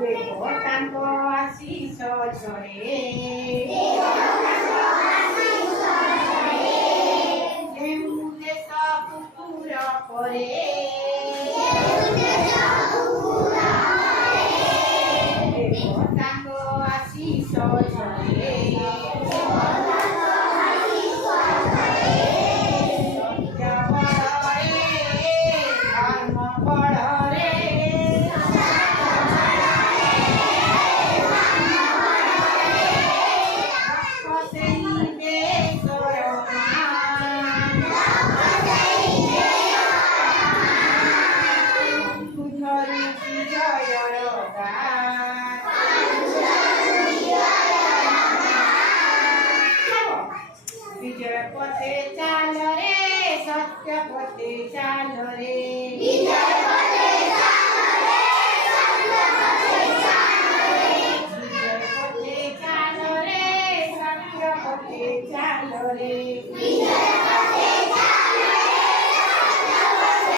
देव तांको आशीष झरे जेमुते सब पूरा करे देव तांको आशीष झरे विजय पथे चाल रे सत्य पथे चाल रे विजय पथे चाल रे सत्य पथे चाल रे